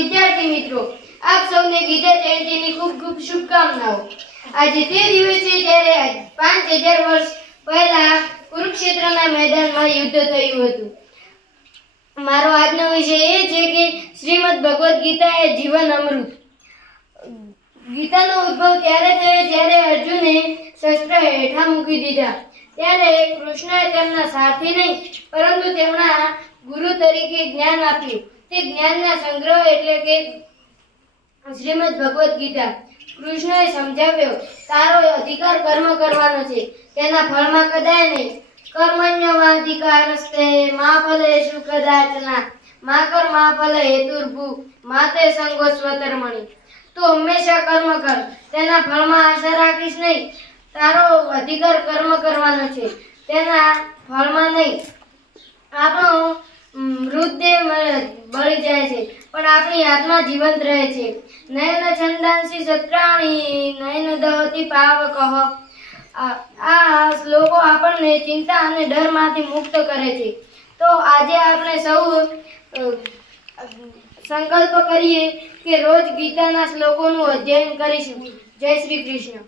વિદ્યાર્થી મિત્રો, આપ સૌને ગીતા જયંતિની ખૂબ ખૂબ શુભકામનાઓ. આજે તે દિવસ છે જ્યારે પાંચ હજાર વર્ષ પહેલા કુરુક્ષેત્રના મેદાનમાં યુદ્ધ થયું હતું. મારો આજનો વિષય એ છે કે શ્રીમદ ભગવદ્ ગીતા એ જીવન અમૃત. ગીતાનો ઉદ્ભવ ત્યારે થયો જ્યારે અર્જુને શસ્ત્ર હેઠા મૂકી દીધા. ત્યારે કૃષ્ણએ તેમના સારથી નહીં પરંતુ તેમના ગુરુ તરીકે જ્ઞાન આપ્યું. તે જ્ઞાનના સંગ્રહ એટલે કે શ્રીમદ ભગવદ્ ગીતા. કૃષ્ણએ સમજાવ્યો, તારો અધિકાર કર્મ કરવાનો છે. તેના ફળમાં કદાય નહીં. કર્મણ્યવાધિકારસ્તે મા ફલેષુ કદાચના. મા કર મા ફલ હેતુર્ભુ માતે સંગો સ્વતર્મણી તું હંમેશા કર્મ કર. તેના ફળમાં આશા રાખીશ નહીં. તારો અધિકાર કર્મ કરવાનો છે. તેના ફળમાં નહીં. આપણો મૃતદેહ પણ આપણી આત્મા જીવંત રહે છે. નયન છંદાંશી સત્રાણી નયન દહતી પાવકઃ. આ આ શ્લોકો આપણને ચિંતા અને ડરમાંથી મુક્ત કરે છે. તો આજે આપણે સૌ સંકલ્પ કરીએ કે રોજ ગીતાના શ્લોકોનું અધ્યયન કરીશું. જય શ્રી કૃષ્ણ.